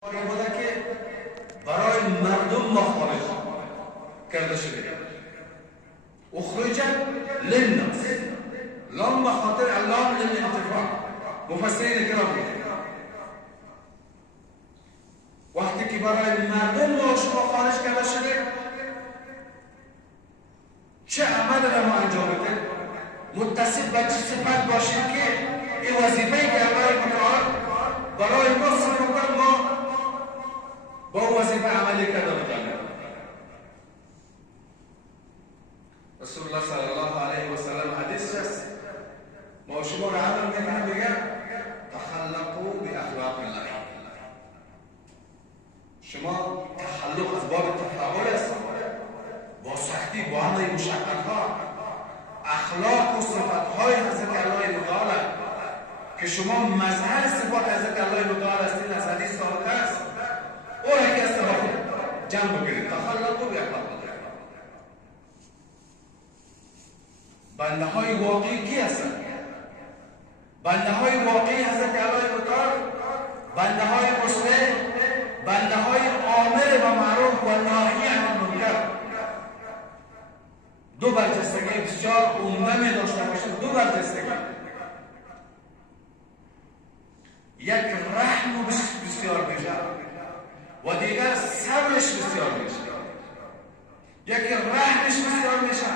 بوده که برای مردم مخارج کرده شده. اخرج للناس، لام بخاطر علام للانتفاع. مفسرین کرام میگن وقتی که برای مردم و شما خارج کرده شده، چه عمل را ما انجام بده؟ متصل به چه صفت باشید که این وظیفه‌ای که برای متعال برای ما سرمکن ما با وظیفه عملی کرده بودن. رسول الله صلی الله علیه و سلم حدیث است، ما شما را عمل میکنه میگه تخلقوا باخلاق الله. شما تخلق از باب تفاعل است، با سختی با همه مشقت ها اخلاق و صفات های حضرت الله متعال که شما مظهر صفات حضرت الله متعال هستید از حدیث ثابت است، او را که سبب جمع بکنید. تخلقوا باخلاق الله. بنده های واقعی کی هستند؟ بنده های واقعی حضرت الله متعال، بنده های مسلم، بنده های آمر و معروف و ناهی عن المنکر. دو برجستگی بسیار عمده می داشته باشد. دو برجستگی، یک رحم بسیار میشه و دیگر صبرش بسیار میشه. یک رحمش بسیار میشه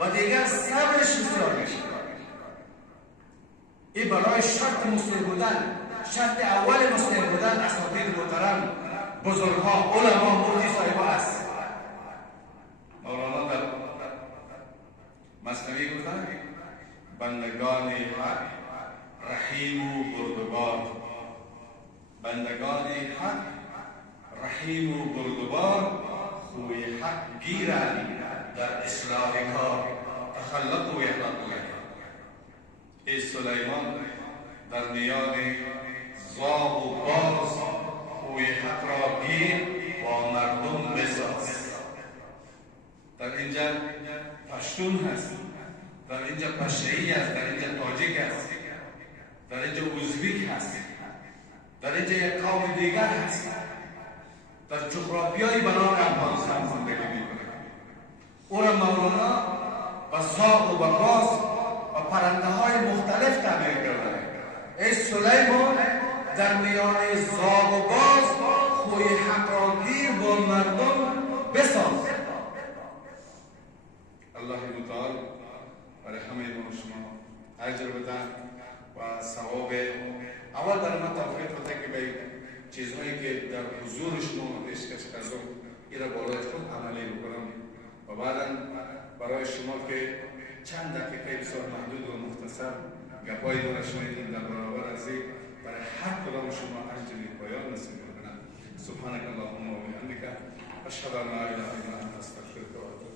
و دیگر صبرش بسیار میشه. این برای شرط مسلم بودن، شرط اول مسلم بودن اساتید محترم، بزرگها، علما، مفتی صاحبا است. مولانا در مثنوی گفتن بندگان حق رحیم و بردبار، بندگان حق رحیم و بردبار، خوی حق گیرند در اصلاح کار. تخلق و اخلاق الله. ای سلیمان در میان زاغ و باز خوی حق را گیر با مردم بساز. در اینجا پشتون هست، در اینجا پشه‌ای هست، در اینجا تاجیک هست، در اینجا ازبیک هست، در اینجا یک قوم دیگر هست. در جغرافیای بنان افغانستان زندگی میکنه. او را مولانا و زاغ و باز و پرنده های مختلف تعبیر کرده. ای سلیمان در میان زاغ و باز خوی حق را گیر با مردم بساز. الله متعال برای همه ما شما اجر بدن و ثواب. اول در من توفیق بده که به چیزهایی که در حضور شما پیشکش کردم این را بالای خود عملی بکنم و بعدا برای شما که چند دقیقه بسیار محدود و مختصر گپایی را شنیدیم در برابر از این، برای هر کدام شما اجر پایان نصیب کنم. سبحانك اللهم و بحمدک اشهد ان لا اله الا انت استغفرک و اتوب